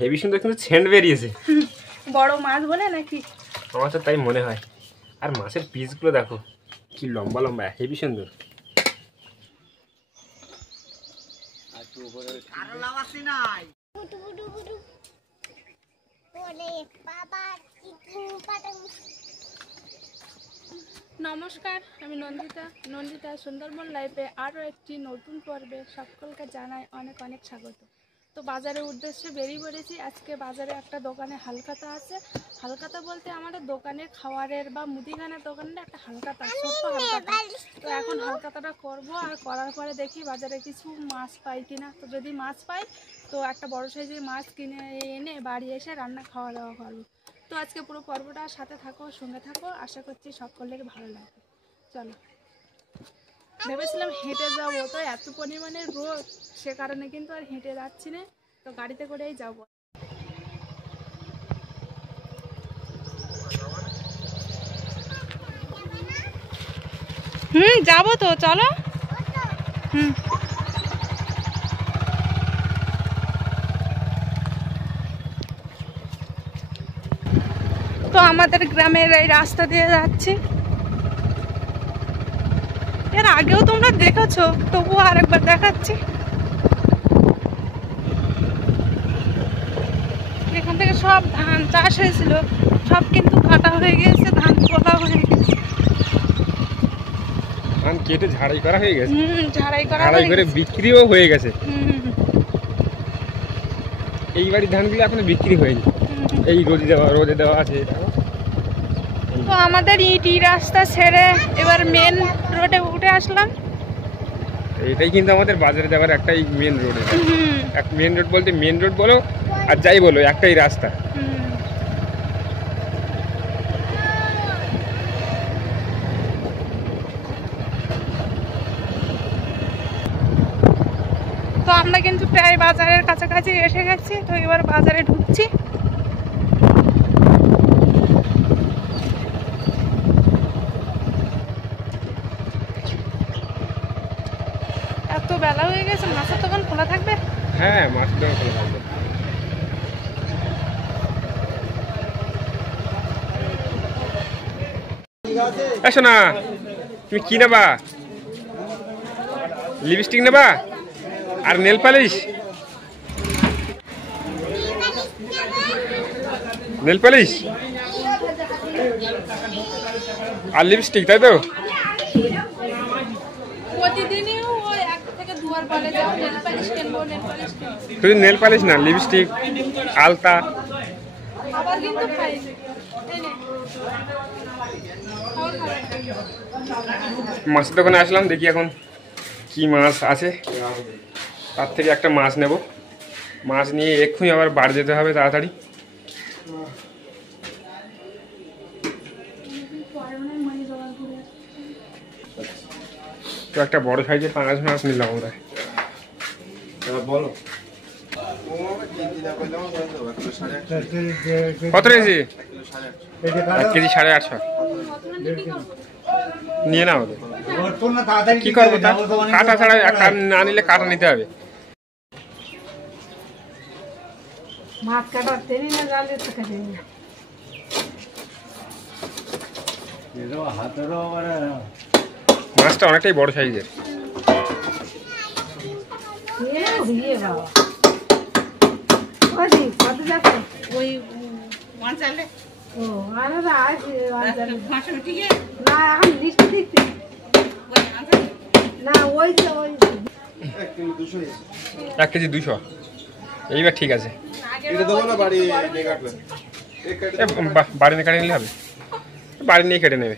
Heavy সুন্দর কিন্তু Saint বেরিয়েছে। বড় মাছ বলে নাকি? আমার তো তাই মনে হয়। আর মাছের পিসগুলো দেখো কি লম্বা লম্বা, হেভি সুন্দর। নমস্কার, আমি নন্দিতা সুন্দরবন লাইফে আরও একটি নতুন পর্বে সকলকে জানাই অনেক অনেক স্বাগত। তো বাজারের উদ্দেশ্যে বেরিয়ে পড়েছি। আজকে বাজারে একটা দোকানে হালখাতা আছে। হালখাতা বলতে আমাদের দোকানের খাবারের বা মুদিখানার দোকানের একটা হালখাতা, ছোট্ট হালখাতা। তো এখন হালখাতাটা করবো, আর করার পরে দেখি বাজারে কিছু মাছ পাই কিনা। তো যদি মাছ পাই তো একটা বড় সাইজের মাছ কিনে এনে বাড়ি এসে রান্না খাওয়া দাওয়া করবো। তো আজকে পুরো পর্বটা সাথে থাকো, সঙ্গে থাকো, আশা করছি সকলের ভালো লাগবে। চলো। ভেবেছিলাম হেঁটে যাবো, তো এত পরিমাণে রোদ, সে কারণে কিন্তু আর হেঁটে যাচ্ছি না, তো গাড়িতে করেই যাবো। যাবো তো, চলো। তো আমাদের গ্রামের এই রাস্তা দিয়ে যাচ্ছি। এর আগেও তোমরা দেখেছো, তবুও আরেকবার দেখাচ্ছি। এখান থেকে সব ধান চাষ হয়েছিল, সব কিন্তু কাটা হয়ে গেছে, ধান পোতা হয়ে গেছে, ধান কেটে ঝাড়াই করা হয়ে গেছে। ঝাড়াই করে বিক্রিও হয়ে গেছে। এই বাড়ির ধানগুলো এখনো বিক্রি হয়নি, এই রোদে দেওয়া আছে। তো আমাদের ইটি রাস্তা ছেড়ে এবার মেন রোডে উঠে আসলাম। এটাই কিন্তু আমাদের বাজারে যাওয়ার একটাই মেন রোড। এক মেন রোড বলতে মেন রোড বলো আর যাই বলো, একটাই রাস্তা। তো আমরা কিন্তু প্রায় বাজারের কাছাকাছি এসে গেছি। তো এবার বাজারে ঢুকছি। এত বেলা হয়ে গেছে, মাছের দোকান খোলা থাকবে? হ্যাঁ, মাছের দোকান খোলা থাকবে। এসো না, তুমি কি নেবা? লিপস্টিক নেবা আর নেল পালিশ? নেল পালিশ আর লিপস্টিক, তাই তো? শুধু নেল পালিশ না, লিপস্টিক, আলতা। মাছের দোকানে আসলাম, দেখি এখন কি মাছ আছে। তার থেকে একটা মাছ নেব। মাছ নিয়ে এক্ষুনি আবার বাড়ি যেতে হবে তাড়াতাড়ি। তো একটা বড় সাইজের পাঙাশ মাছ নিলাম আমরা। বলো কত রয়েছে? 1 কেজি 850 নিয়ে নাও। কি করবো, কাটা ছাড়া না নিলে কাটা নিতে হবে। মাছটা অনেকটাই বড় সাইজের। এক কেজি 200। এইবার ঠিক আছে, বাড়ি নিয়ে কেটে নিলে হবে। বাড়ি নিয়ে কেটে নেবে।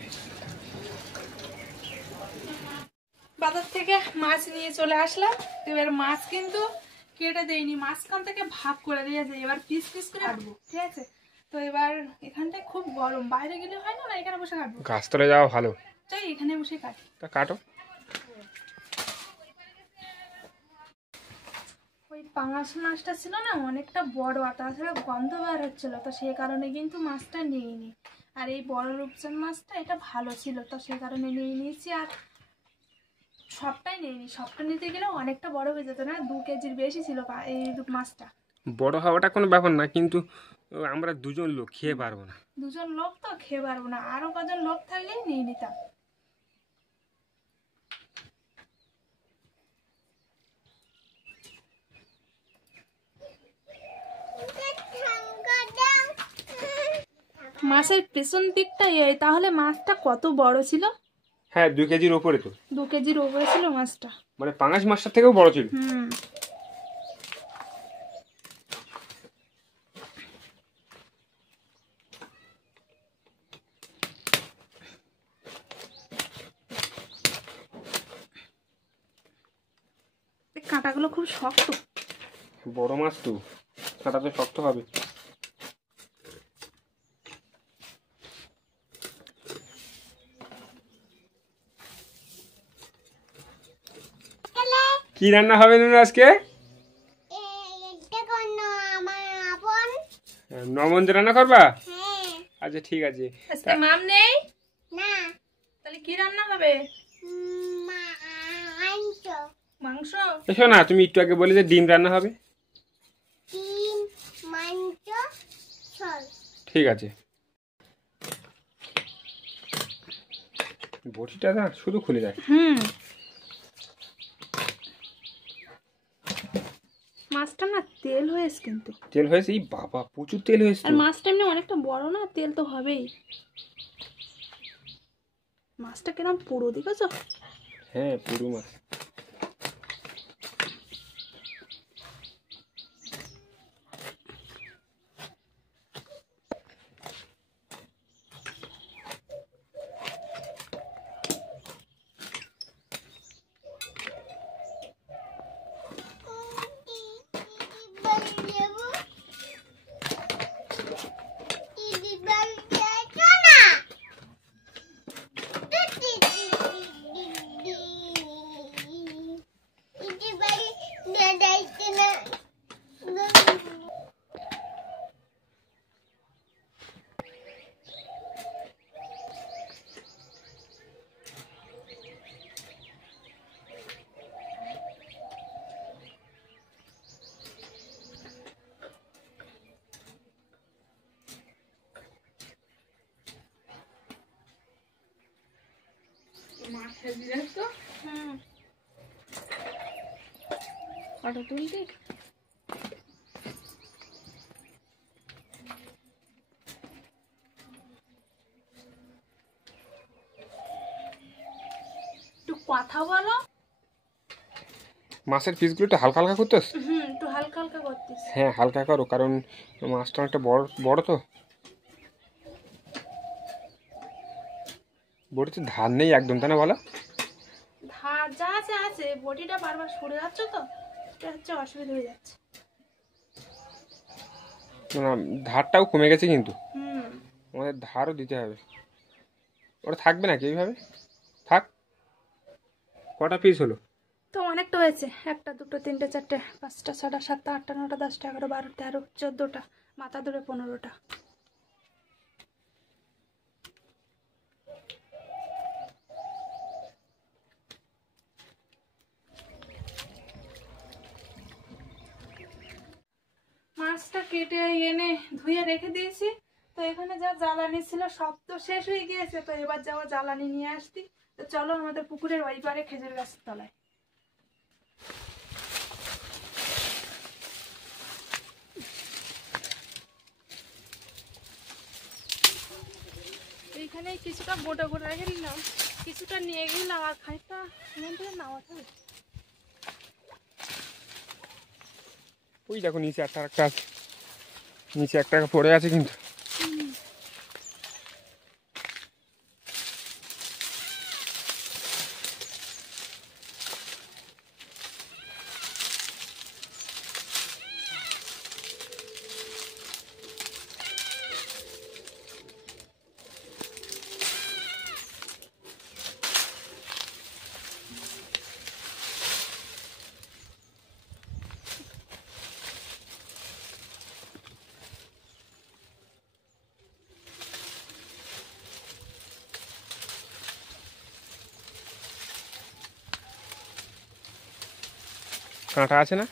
বাজার থেকে মাছ নিয়ে চলে আসলাম। এবার মাছ কিন্তু কেটে দেয়নি, মাঝখান থেকে ভাগ করে দিয়েছে। এবার পিস পিস করে কাটবো, ঠিক আছে? তো এবার এখানটায় খুব গরম, বাইরে গেলে হয় না, এখানে বসে কাটবো। গাছতলায় যাওয়া ভালো, তাই এখানে বসে কাটি। তা কাটো। ওই পাঙাশ মাছটা ছিল না, অনেকটা বড়, আর তাছাড়া গন্ধ বার হচ্ছিল, তো সেই কারণে কিন্তু মাছটা নিইনি। আর এই বড় রূপচাঁদ মাছটা এটা ভালো ছিল, তো সেই কারণে নিয়ে নিয়েছি। আর সবটাই নিইনি, সবটা নিতে গেলে অনেকটা বড় হয়ে যেত না, 2 কেজির বেশি ছিল এই মাছটা। বড় হওয়াটা কোনো ব্যাপার না, কিন্তু আমরা দুজন লোক খেয়ে পারবো না। দুজন লোক তো খেয়ে পারবো না, আরো কজন লোক থাকলেই নিয়ে নিতাম। মাছের পেছন দিকটা এই, তাহলে মাছটা কত বড় ছিল? হ্যাঁ, 2 কেজির ওপরে তো। 2 কেজির উপরে ছিল মাছটা। মানে পাঙাশ মাছটার থেকেও বড় ছিল। হুম। এই কাঁটাগুলো খুব শক্ত। বড় মাছ তো, কাঁটা তো শক্ত হবে। কি রান্না হবে নুন আজকে? নমন্দ রান্না করবা? আচ্ছা ঠিক আছে। আজকে মাম নেই না, তাহলে কি রান্না হবে? মাংস। এসো না, তুমি একটু আগে বলে যে ডিম রান্না হবে। ঠিক আছে। বটিটা না শুধু খুলে যায়। মাছটা না তেল হয়েছে, কিন্তু তেল হয়েছে? এই বাবা, প্রচুর তেল হয়েছে। আর মাছটা এমনি অনেকটা বড় না, তেল তো হবেই। মাছটা কিরম পুরো দেখেছো? হ্যাঁ, পুরো মাছ। ফটো তুলতে একটু কথা বলো। মাছের পিসগুলো একটু হালকা হালকা করতেছ? একটু হালকা হালকা করতেছ। হ্যাঁ, হালকা করো, কারণ মাছটা অনেকটা বড় বড় তো। বড়িতে ধার নেই একদম, তাই না বলো? ধার যা আছে আছে, বটিটা বারবার সরে যাচ্ছে তো, এটা হচ্ছে অসুবিধা হয়ে যাচ্ছে। না, ধারটাও কমে গেছে কিন্তু। হুম। আমাদের ধারও দিতে হবে। ওটা থাকবে নাকি এইভাবে? থাক। কটা পিস হলো? তো অনেকটা হয়েছে, 1 2 3 4 5 6 7 8 9 10 11 12 13 14টা, মাথা ধরে 15টা। মাছটা কেটে এনে ধুয়ে রেখে দিয়েছি। তো এখানে যা জ্বালানি ছিল সব তো শেষ হয়ে গিয়েছে, তো এবার যাবো জ্বালানি নিয়ে আসতি। তো চলো আমাদের পুকুরের ওই পারে খেজুর গাছের তলায়। এইখানে কিছুটা গোটা গোটা রেখে নিলাম, কিছুটা নিয়ে গেলাম, আর খানিকটা এখান থেকে নামাতে হবে। ওই দেখো নিচে একটা নিচে একটা পড়ে আছে কিন্তু। কাঁটা আছে না?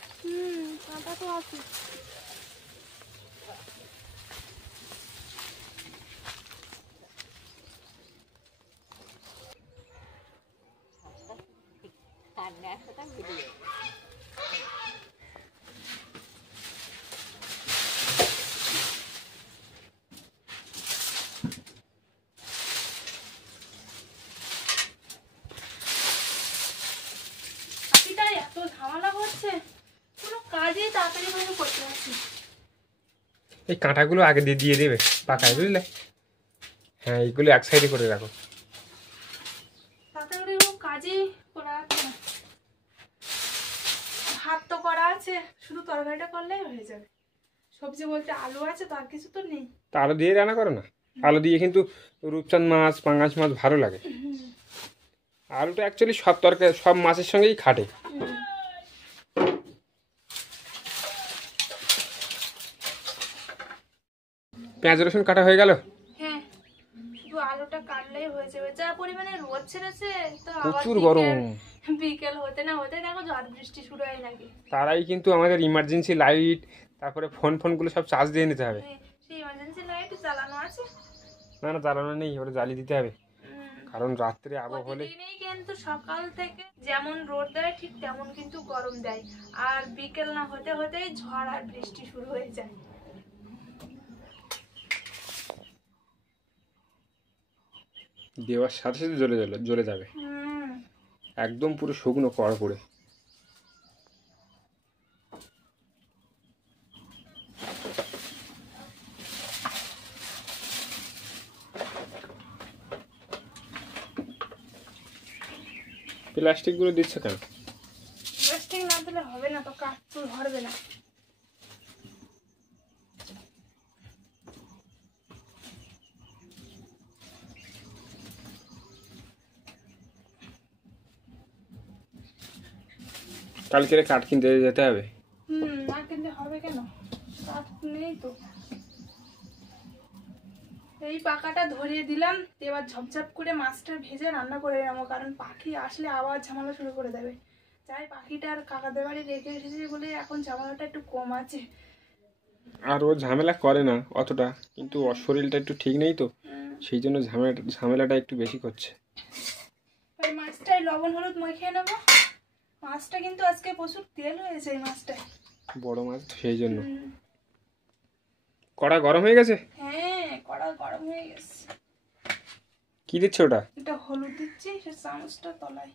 কাঁটা তো আছে। এত ঝামেলা করছে, কোনো কাজই তাড়াতাড়ি ভাবে করতে পারছি। এই কাঁটাগুলো আগে দিয়ে দেবে পাকায়, বুঝলে? হ্যাঁ, এইগুলো এক সাইডে করে রাখো। তাড়াতাড়ি কোনো কাজই করা যাচ্ছে না। ভাত তো করা আছে, শুধু তরকারিটা করলেই হয়ে যাবে। সবজি বলতে আলু আছে, তো আর কিছু তো নেই। তা আলু দিয়ে রান্না করো না। আলু দিয়ে কিন্তু রূপচাঁদ মাছ, পাঙ্গাস মাছ ভালো লাগে। আলুটা অ্যাকচুয়ালি সব তরকারি, সব মাছের সঙ্গেই খাটে। পেঁয়াজ রসুন কাটা হয়ে গেল? হ্যাঁ, শুধু আলুটা কাটলেই হয়ে যাবে। যা পরিমাণে রোদ ছেড়েছে, তো প্রচুর গরম। বিকেল হতে না হতে দেখো ঝড় বৃষ্টি শুরু হয়ে লাগে। তারাই কিন্তু আমাদের ইমার্জেন্সি লাইট, তারপরে ফোনগুলো সব চার্জ দিয়ে নিতে হবে। সেই ইমার্জেন্সি লাইট জ্বালানো আছে? না জ্বালানো নেই, ওটা জ্বালিয়ে দিতে হবে। কারণ রাত্রে আবহাওয়া হলে কিন্তু সকাল থেকে যেমন রোদ দেয় ঠিক তেমন কিন্তু গরম দেয়, আর বিকেল না হতে হতেই ঝড় আর বৃষ্টি শুরু হয়ে যায়। দেওয়ার সাথে সাথে জ্বলে যাবে একদম পুরো শুকনো কড়া পড়ে। প্লাস্টিক গুলো দিচ্ছে কেন? প্লাস্টিক না দিলে হবে না, তো কাঠ তো ধরবে না। কালকে কাঠ কিনতে যেতে হবে। না কিনতে হবে কেন, কাঠ নেই তো। এই পাকাটা ধরিয়ে দিলাম, এবার ঝপঝপ করে মাছটা ভেজে রান্না করে নেবো, কারণ পাখি আসলে আবার ঝামেলা শুরু করে দেবে। তাই পাখিটার কাকাদের বাড়ি রেখে এসেছি বলে এখন ঝামেলাটা একটু কম আছে। আর ও ঝামেলা করে না অতটা, কিন্তু ওর শরীরটা একটু ঠিক নেই তো, সেই জন্য ঝামেলাটা একটু বেশি করছে। ওই মাছটায় লবণ হলুদ মাখিয়ে নেবো। মাছটা কিন্তু আজকে প্রচুর তেল হয়েছে এই মাছটায়, বড় মাছ তো, সেই জন্য। কড়া গরম হয়ে গেছে? হ্যাঁ, কড়া গরম হয়ে গেছে। কি দিচ্ছে ওটা? এটা হলুদ দিচ্ছি, সে চামচটা তলায়।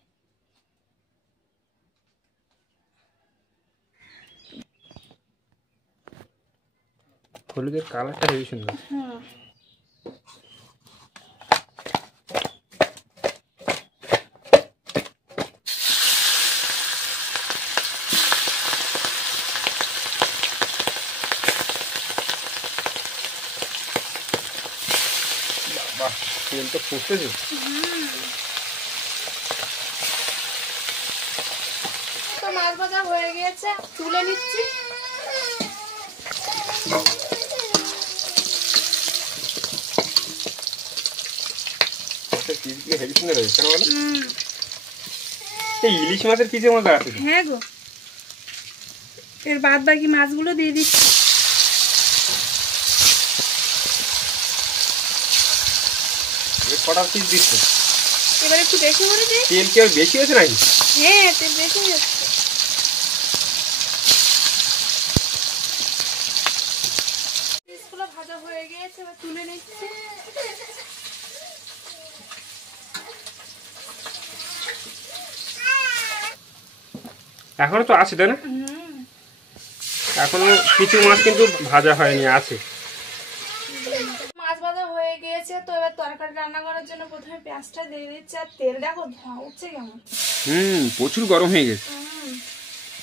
হলুদের কালারটা হেবি সুন্দর। বাহ, তেল তো ফুটতেছে। তো মাছ ভাজা হয়ে গিয়েছে, তুলে নিচ্ছি। হেবি সুন্দর হয়েছে, কেন বলো? এই ইলিশ মাছের পিসের মধ্যে আছে। হ্যাঁ গো, এর বাদ বাকি মাছগুলো দিয়ে দিচ্ছি। কটা পিস দিচ্ছে? এবার একটু বেশি করে দিই। তেল কি আর বেশি হয়েছে নাকি? হ্যাঁ, তেল বেশি হচ্ছে। পিসগুলো ভাজা হয়ে গিয়েছে, এবার তুলে নিচ্ছি। এখনো তো আছে, তাই না? এখনো কিছু মাছ কিন্তু ভাজা হয়নি, আছে। মাছ ভাজা হয়ে গিয়েছে, তো এবার তরকারি রান্না করার জন্য প্রথমে পেঁয়াজটা দিয়ে দিচ্ছি। আর তেল দেখো ধোঁয়া উঠছে কেমন। প্রচুর গরম হয়ে গেছে।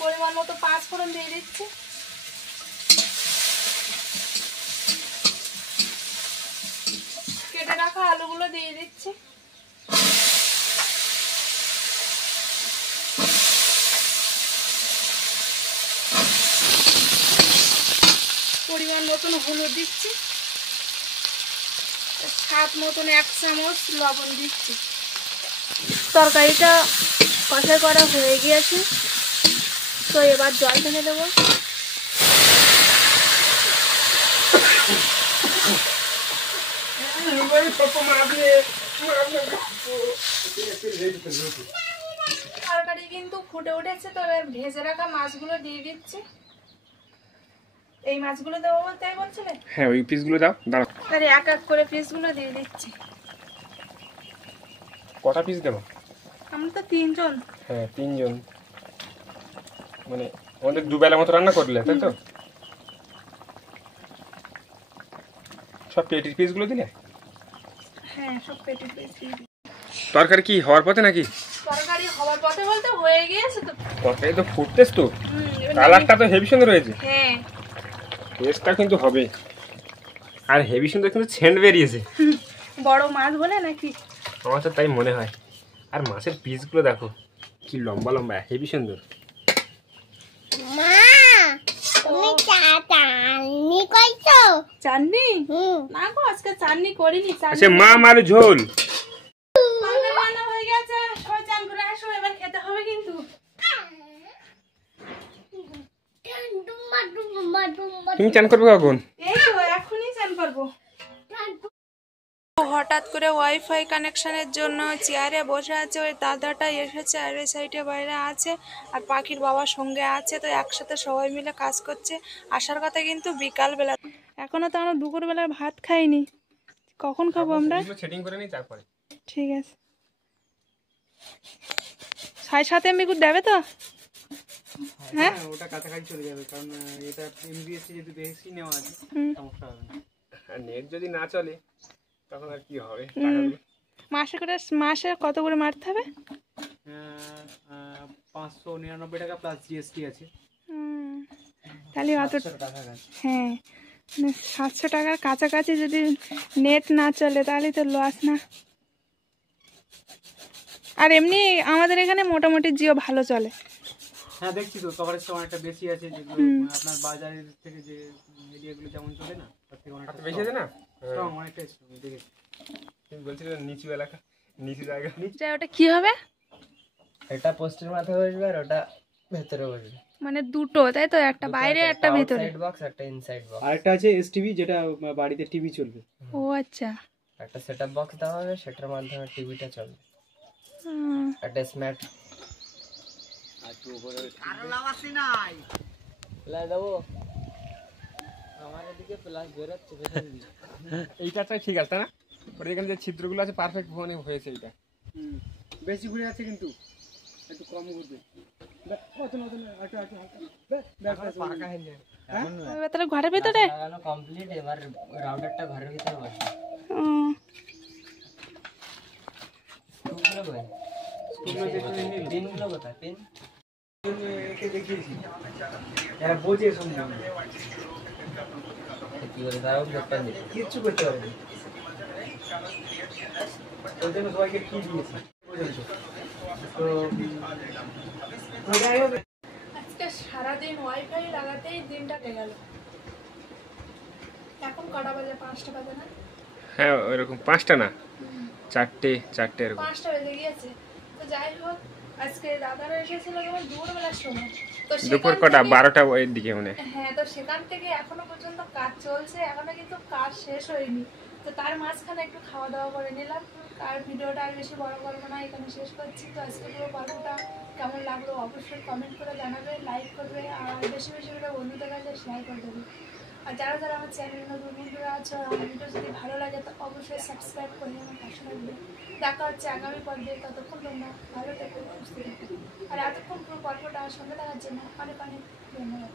পরিমাণ মতো 5 ফোড়ন দিয়ে দিচ্ছি। কেটে রাখা আলুগুলো দিয়ে দিচ্ছি। পরিমাণ মতন হলুদ দিচ্ছি, স্বাদ মতন 1 চামচ লবণ দিচ্ছি। তরকারিটা কষা করা হয়ে গিয়েছে, তো এবার জল ঢেলে দেবো। হালকা তরকারি কিন্তু ফুটে উঠেছে, তো এবার ভেজে রাখা মাছগুলো দিয়ে দিচ্ছি। এই মাছগুলো দেবো বলতে বলছিলে? হ্যাঁ, ওই পিসগুলো দাও, দাঁড়াও। আরে এক এক করে পিসগুলো দিয়ে দিচ্ছি। কটা পিস দেবো? আমরা তো 3 জন। হ্যাঁ, 3 জন, মানে আমাদের দুবেলা মতো রান্না করলে, তাই তো? সব পেটির পিসগুলো দিলে? হ্যাঁ, সব পেটি পিস দিয়ে দিচ্ছি। তরকারি কি হওয়ার পথে নাকি? তরকারি হওয়ার পথে বলতে হয়ে গিয়েছে তো। তরকারি তো ফুটতেছ তো, এবার কালারটা তো হেভি সুন্দর হয়েছে। হ্যাঁ, টেস্টটা কিন্তু হবে, আর হেভি সুন্দর কিন্তু সেন্ট বেরিয়েছে। বড় মাছ বলে নাকি? আমার তো তাই মনে হয়। আর মাছের পিসগুলো দেখো কি লম্বা লম্বা, হেভি সুন্দর। চাটনি? না গো, আজকে চাটনি করিনি। আচ্ছা মা, মার ঝোল রান্না হয়ে গেছে, সবাই চান করে আসো, এবার খেতে হবে কিন্তু। তুমি চান করবে কখন? এই তো এখনই চান করবো। হঠাৎ করে ওয়াইফাই কানেকশনের জন্য চেয়ারে বসে আছে, ওই দাদাটা এসেছে আর ওই সাইডে বাইরে আছে, আর পাখির বাবার সঙ্গে আছে, তো একসাথে সবাই মিলে কাজ করছে। আসার কথা কিন্তু বিকালবেলা, এখনো তো আমরা দুপুরবেলার ভাত খাইনি। কখন খাবো আমরা? সেটিং করে নিই তারপরে। ঠিক আছে, 7.5 MB দেবে তো? হ্যাঁ, ওটা কাছাকাছি চলে যাবে, কারণ এটা এমবিএস যদি বেশি নেওয়া আছে সমস্যা হবে না। আর নেট যদি না চলে তখন আর কি হবে? মাসে কত করে মারতে হবে? 599 টাকা প্লাস জিএসটি আছে। তাহলে অত টাকা। হ্যাঁ, 700 টাকার কাছাকাছি যদি নেট না চলে তাহলে তো লস না। আর এমনি আমাদের এখানে মোটামুটি জিও ভালো চলে। হ্যাঁ, দেখছি তো কভারেজটা অনেকটা বেশি আছে, যেগুলো আপনার বাজারের থেকে যে এরিয়াগুলো যেমন চলে না, তার থেকে অনেকটা বেশি আছে না? স্ট্রং, অনেকটাই স্ট্রং দেখেছি। তুমি বলছিলে নিচু এলাকা, নিচু জায়গা। ওটা কি হবে? এটা পোস্টের মাথায় বসবে আর ওটা ভেতরে বসবে, মানে দুটো, তাই তো? একটা বাইরে একটা ভিতরে। আউটসাইড বক্স একটা ইনসাইড বক্স। আরেকটা আছে এসটিভি, যেটা বাড়িতে টিভি চলবে। ও আচ্ছা। একটা সেটআপ বক্স দেওয়া হবে, সেটার মাধ্যমে টিভিটা চলবে। হুম। একটা স্মার্ট লাই দেবো। আমার এদিকে প্লাস বেরোচ্ছে পেছন দিয়ে। এইটাটাই ঠিক আছে, তাই না? ওর এখানে যে ছিদ্রগুলো আছে পারফেক্ট ফোনে হয়েছে। এইটা বেশি ঘুরে আছে কিন্তু একটু কম ঘুরবে। তাহলে ঘরের ভিতরে লাগানো কমপ্লিট, এবার রাউটারটা ঘরের ভিতরে বসবে। স্ক্রুগুলো কোথায়? পিনগুলো কোথায়? পিন দেখিয়েছি, এরা বোঝে শুনবে, কি বলে তারাও ব্যাপার নেই, কিচ্ছু করতে হবে না। ওই জন্য সবাইকে কি দিয়েছি তো আজকে সারাদিন ওয়াইফাই লাগাতেই দিনটা কেটে গেল। এখন কটা বাজে? 5টা বাজে না? হ্যাঁ, ওইরকম 5টা না, 4টে এরকম। 5টা বেজে গিয়েছে। তো যাই হোক, আজকে দাদারা এসেছিল দুপুরবেলার সময়। তো দুপুর কটা? 12টা এর দিকে মনে হয়। হ্যাঁ, তো সেখান থেকে এখনো পর্যন্ত কাজ চলছে, এখনো কিন্তু কাজ শেষ হয়নি। তো তার মাঝখানে একটু খাওয়া দাওয়া করে নিলাম। আর ভিডিওটা আর বেশি বড় করবো না, এখানে শেষ করছি। তো আজকে পুরো গল্পটা কেমন লাগলো অবশ্যই কমেন্ট করে জানাবে, লাইক করবে, আর বেশি বেশি করে বন্ধুদের কাছে শেয়ার করে দেবে। আর যারা যারা আমার চ্যানেলে নতুন বন্ধুরা আছো, আমার ভিডিও যদি ভালো লাগে তো অবশ্যই সাবস্ক্রাইব করে আমার পাশে থাকবে। দেখা হচ্ছে আগামী পর্বে, ততক্ষণ তোমরা ভালো থেকো, সুস্থ থেকো। আর এতক্ষণ পুরো গল্পটা সঙ্গে দেখার জন্য অনেক অনেক ধন্যবাদ।